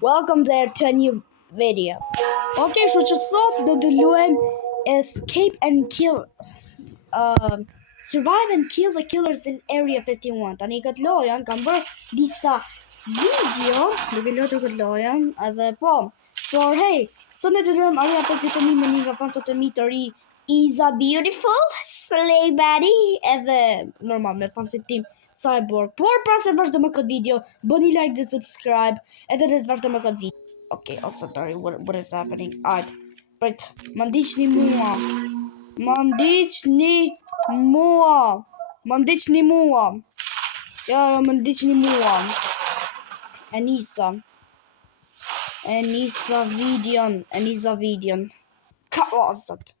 Welcome there to a new video. Okay, so që sot do të luajm Escape and Kill Survive and Kill the Killers in Area 51. Tani këtë lojën kam bërë disa video, duke luajtur këtë lojën, edhe por hey, sot ne të luajm Area 51 me një nga fansat e mi të ri, Iza Beautiful, Slay Buddy, edhe normal me fansit tim Cyborg. Por para se vazhdo me këtë video, bëni like dhe subscribe, edhe le të vazhdo me këtë video. Okay, oh sorry, what is happening? Alright, right, më ndiqni mua. Ja, më ndiqni mua. Enisa videon. Ka ozat.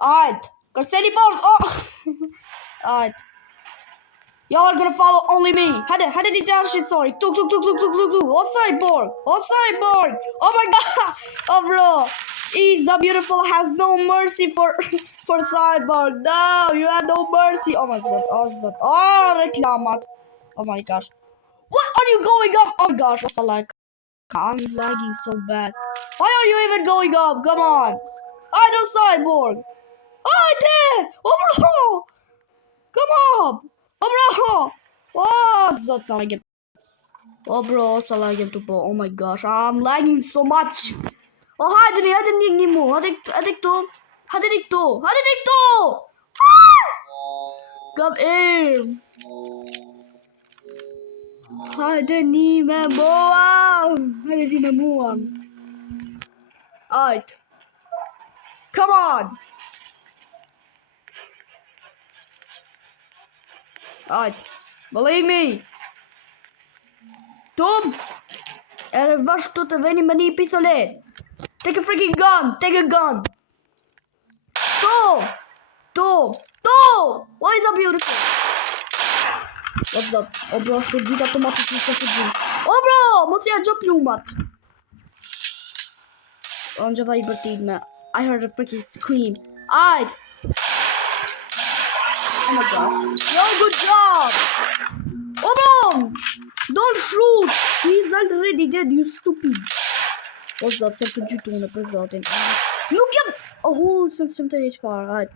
Alright, Karseli boss. Oh. Alright. Y'all are gonna follow only me. Hadi diyeceğim shit sorry. Tuk. Oh Cyborg. Oh my god. Oh bro. Iza Beautiful has no mercy for Cyborg. No, you have no mercy. Oh my god. Oh reklamat. Oh my gosh. What are you going up? Oh my gosh. What's like? I'm lagging so bad. Why are you even going up? Come on. I know Cyborg. Oh damn. Oh bro. Come on. Oh bro! Oh, that's not like it. Oh bro, that's not like it. Oh my gosh, I'm lagging so much. Oh, hadi ni mo. Hadi to. Come in. Hadi ni me mo. Alright. Come on. Alright, believe me. Tom, er bashkë këtu të veni me një pistolet. Take a freaking gun. Tom. Why is that beautiful? What's that? Oh bro, shto gjithë automatikisht të gjithë. Oh bro, mos ja gjë plumat. Unë gjëva I bërtit me. I heard a freaking scream. Alright. Oh my gosh. Yo, good job! Oh bro! Don't shoot! He's already dead, you stupid. What's that? Sem të gjytune për zotin. Nuk jam... Oh, sem të heq fare, hajt.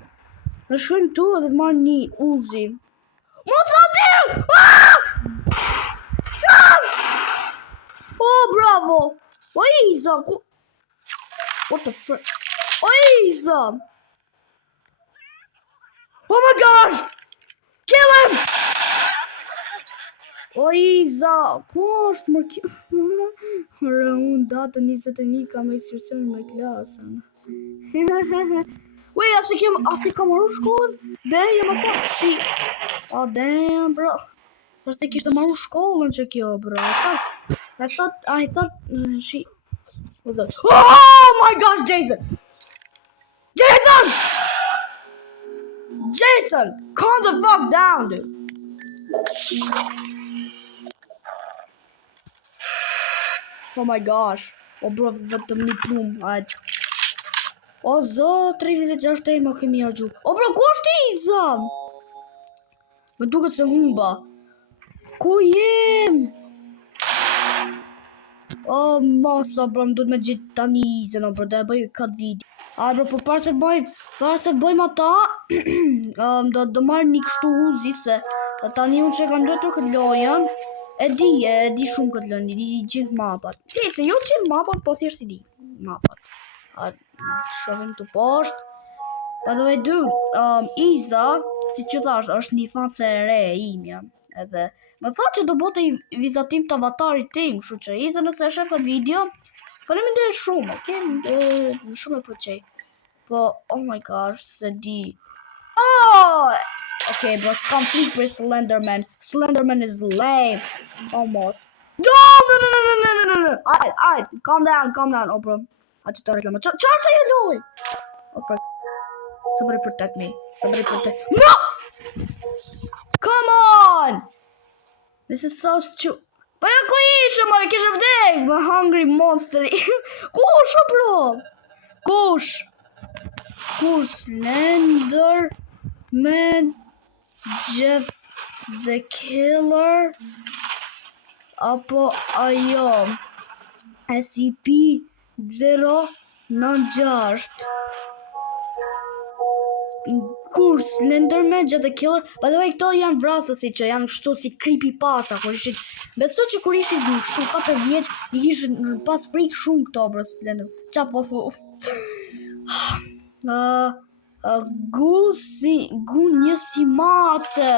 Në shkojmë tu edhe të marrë një Uzi. Mos atir! Oh, bravo! Oh, Iza! What the frick? Oh, Iza! Oh my gosh! Kill him! O Iza, ku është më kjo? Ora unë datën 21 kam ekskursion me klasën. Wait, asi kam marrë shkollën? Damn, ata si... Oh damn, bro. Përse kishte marrë shkollën që kjo, bro. I thought she... What's that? Oh my gosh, Jason, calm the fuck down, dude. Oh my gosh. Oh bro, vetëm një plum. O zot, 36 e më kemi argju. Oh bro, ku është Iza? Më duket se humba. Ku jem? Oh masa bro, më duhet me gjithë tani Iza, no bro, dhe bëj këtë video. Bro, për parë se bëjmë ata, do marrë një kështu Uzi se tani unë që kam luajtur këtë lojën, e di shumë këtë lojën, I di gjithë mapat. Se jo gjithë mapat, po thjesht I di mapat. Shohim të poshtë. By the way, dude, Iza, si që thash, është një fanse e re e imja. Edhe, më tha që do bote I vizatim të avatarit tim, shu që Iza nëse e shef këtë video, faleminderit shumë, shumë e përqej. Po, oh my gosh, se di. Oh! Okay, but s'kam flik për Slenderman. Slenderman is lame. Almost. No! Alright, calm down, oh bro. A që të reklama. Qa është e loj? Oh frick. Somebody protect me. No! Come on! This is so stupid. Pa ja ku ishe, ma, kishe vdek, më hungry monster. Kush, o bro? Kush, Slenderman, Jeff the Killer, apo ajo? SCP-096. Kur Slenderman gjatë Killer, by the way, këto janë vrasësi që janë kështu si creepypasta kur ishit. Besoj që kur ishit kështu 4 vjeç, i kishin pas frikë shumë këto bro Slender. Qa po thu? Një si mace.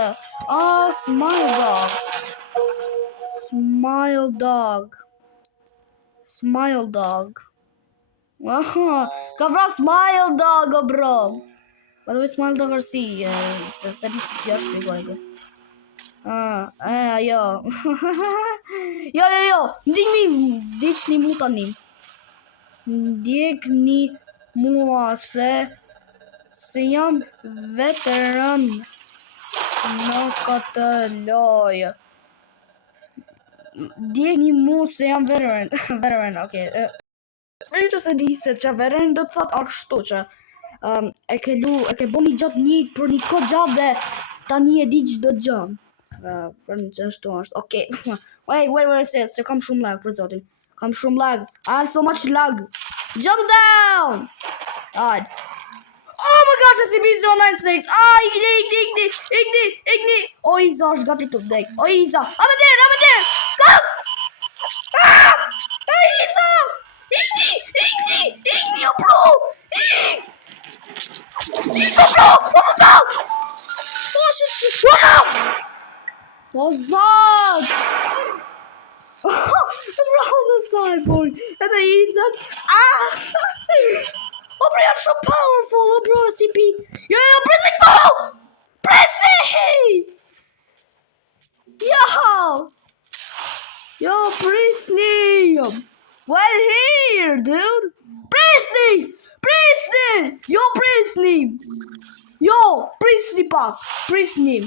Smile dog. Ka vras Smile dog o bro. By the way, Smile dog arsi se di si t'ja shpjegoj bro. Jo. Jo. Ndiqni mu tani. Ndjekni mua se jam veteran në këtë lojë. Ndjekni mu se jam veteran, okay. Që se di se që veteran do të thot ashtu që e ke bo një gjatë një për një kohë gjatë dhe tani e di çdo gjë. Për një që ashtu është, okay. Wait, se kam shumë lag, për zotin. Kam shumë lag. I have so much lag. Jump down! Alright. Oh my gosh, SCP-096! Igni! O Iza është gati të vdek. O Iza! I'm dead! Come! Iza! Igni, bro! Iza, bro! Oh my god! Oh shit! O zot! Bro, the cyborg! Edhe Iza! Oh bro, you're so powerful, oh bro, SCP! Yo, press it, go! Press it! Yo, Prisney! We're here, dude! Prisney! Yo, Prisney!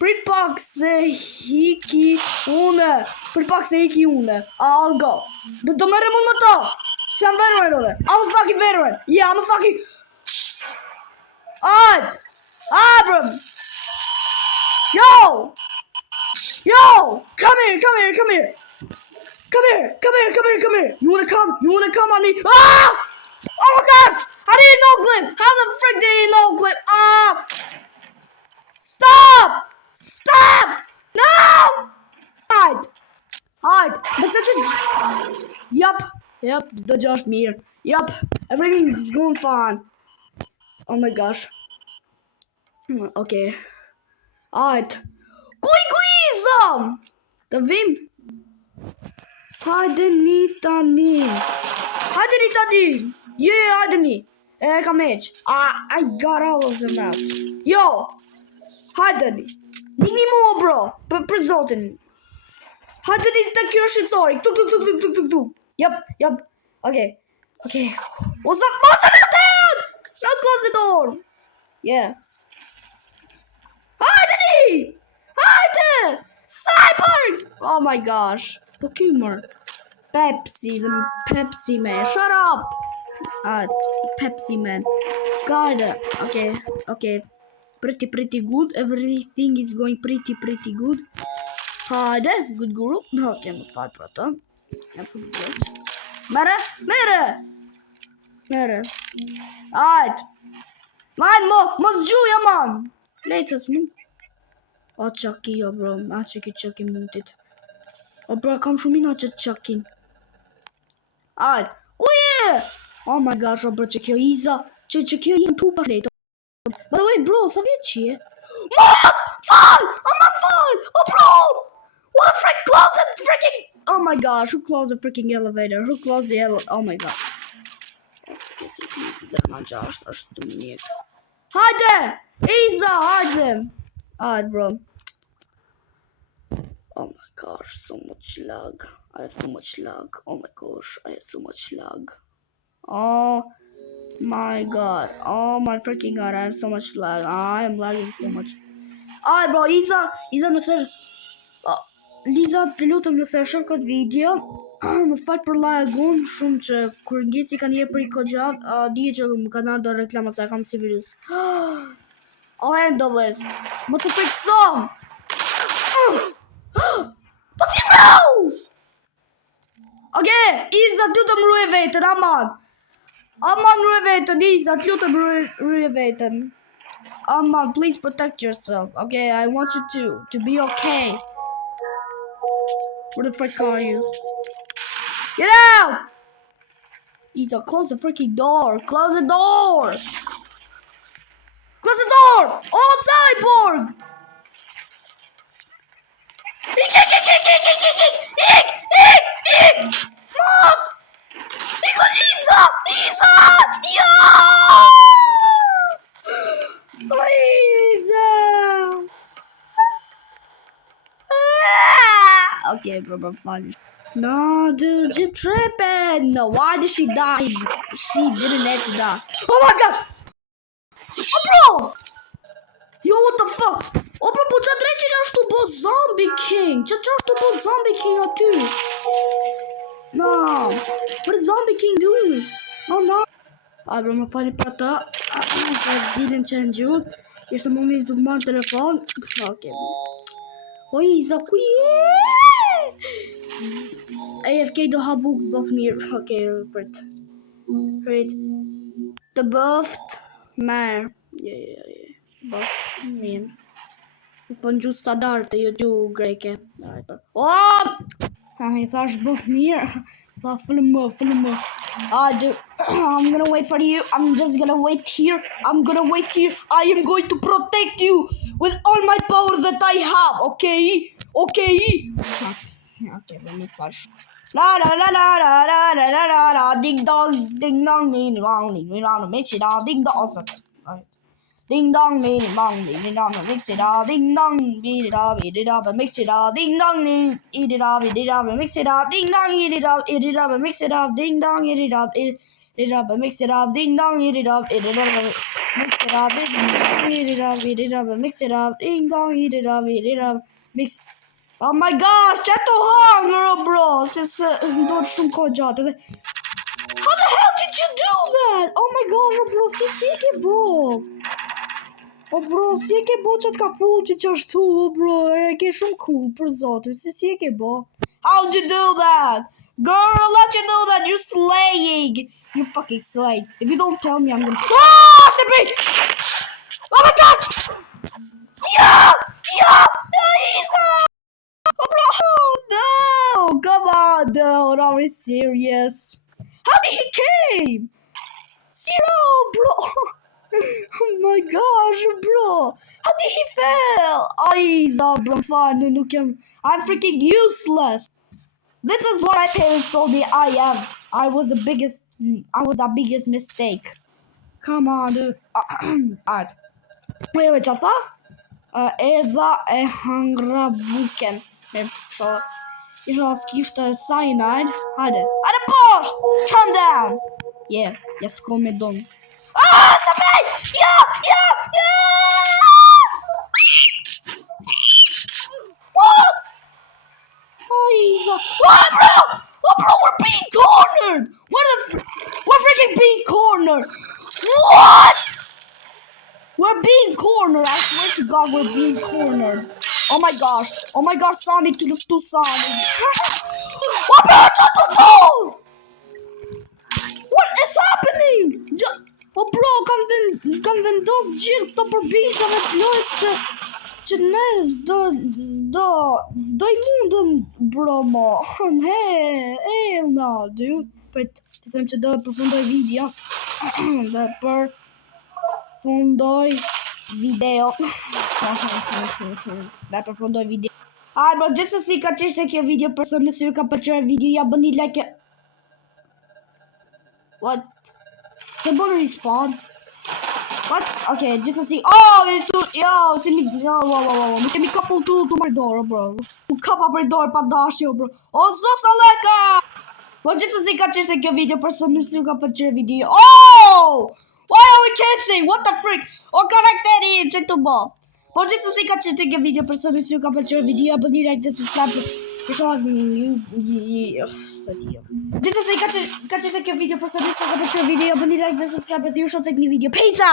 Pritpak se hiki une. I'll go. Do merrem unë më to! Se jam veteran ove. I'm a fucking veteran. Yeah, I'm a fucking... Abram! Yo! Come here! You wanna come on me? Ah! Oh my gosh! I didn't know clip! How the frick did he know clip? Stop! No! Hide! Yup, the just mirror. Yup, everything is going fine. Oh my gosh. Okay. Alright. Kuizam! The Vim. Hajdeni tani. Yeah, hajdeni. I got match. I got all of them out. Yo! Hajdeni. Një more, bro. Për zotin. Hajdeni të kjo shqitsori. Tuk. Yup. Okay. What's up? Now close the door. Yeah. Hajdeni! Cyborg! Oh my gosh. Pokemon. Pepsi man. Shut up! Pepsi man. God. Okay. Pretty good. Everything is going pretty good. Good girl. Okay, I'm fine, brother. Mere. Alright. Man, mos gjuja, man. Lecës, man. O qaki, jo, bro. Qaki mundit. O, bro, kam shumina që qakin. Alright. Ku je? Oh my gosh, bro, që kjo Iza. Që kjo Iza tu pa shleto. By the way, bro, sa vjetë që je? Mos! Fall! I'm not fall! Oh, bro! What the frick? Close the freaking... Oh my gosh, who closed the freaking elevator? Who closed the elevator? Oh my god. Hajde! Iza, hajde! Alright, bro. Oh my gosh, so much lag. I have so much lag. Oh my gosh, I have so much lag. Oh my god. Oh my freaking god, I have so much lag. I am lagging so much. Alright, bro, Iza nëse... Liza, të lutëm nëse e shërë këtë video, më falë për lagun, shumë që kur ngeci ka njerë për i këtë gjatë, dije që më ka nërë do reklama se kam si virus. I'll handle this. Më të frikësom! But you know! Okej, Iza, ty të mruje vetën, aman. Aman, mruje vetën, Iza, ty të mruje vetën. Aman, please protect yourself. Okay, I want you to be okay. Where the frick are you? Get out! Iza, close the freaking door. Close the door. Close the door! Oh, cyborg! Mas! Iko Iza! Iza! Ja! Iza! Okay, bro, fine. No, dude, you're tripping. No, why did she die? She didn't have to die. Oh my god! Oh, bro! Yo, what the fuck? Oh, bro, po që drejtë që është të bo Zombie King? Që është të bo Zombie King aty? No. What is Zombie King doing? Oh, no. A, bro, më fali për ta. Për zilin që në gjurë. Ishte moment të marrë telefon. Okay. O, Iza, ku je? AFK do habu bof mirë. Okay, Rupert. Right. The buffed man. Yeah. Boft mirë. Më fën gju standarte, jo gju greke. Oh! I thash bof mirë. Tha fëllë më. Dude, I'm gonna wait for you. I'm just gonna wait here. I'm gonna wait here. I am going to protect you with all my power that I have. Okay? Okay, let me flash. La la la la la la la la la la. Ding dong, ding dong, ding dong, ding dong, mix it all, ding dong. Right. Ding dong, ding dong, ding dong, mix it all, ding dong, eat it up, mix it all, ding dong, eat it up, mix it up, ding dong, eat it up, mix it up, ding dong, eat it up, mix it up, ding dong, eat it up, mix it up, eat it up, mix it up, ding dong, eat it up, mix. Oh my gosh, që të hangër, bro, se ndodhë shumë kohë gjatë. How the hell did you do that? Oh my gosh, bro, si e ke bo? Oh bro, si e ke bo që të kapuqit që është tu, bro, e ke shumë cool, për zotë, si e ke bo? How'd you do that? Girl, how'd you do that? You're slaying. You fucking slay. If you don't tell me, I'm gonna... Ah, Sippy! Oh my god! Yeah! Isa! Oh, bro, no! Come on, dude, are we serious? How did he came? Zero, bro! Oh my gosh, bro! How did he fail? Isa, bro, fine, I'm freaking useless! This is what my parents told me I was the biggest mistake. Come on, dude. Alright. Wait, që tha? Edha e hangra buken. Isha s'kishte cyanide. Hajde poshtë! Turn down! Yeah, s'ko me don. Ah, Safej! Ja! What? Oh, Isa. Oh, bro, we're being cornered! We're freaking being cornered! What? We're being cornered, I swear to God, we're being cornered. Oh my gosh, Sonic to the two Sonic. What is happening? Oh bro, kan vendos gjithë këto përbishave të lojës që ne s'do I mundëm, bro, mo. Hell no, dude. Për të them që do e përfundoj video. Dhe përfundoj video. Alright, bro, gjithsesi ka qeshte kjo video, për nëse ju ka pëlqyer video, ja bëni like. What? Se bën respawn? What? Okay, gjithsesi. Oh, mi kemi kapull tu për dorë, bro. U kapa për dorë pa dashje, bro. O zos Aleka! Bro, gjithsesi ka qeshte kjo video, për nëse ju ka pëlqyer video. Oh! Why are we kissing? What the frick? O karakteri që këtu bo. Po gjithsesi ka qeshte kjo video, për nëse ju ka pëlqyer video, ja bëni like dhe subscribe. Gjithsesi ka qeshte kjo video, për nëse ju ka pëlqyer video, ja bëni like dhe subscribe dhe ju shoh tek një video. Peace out!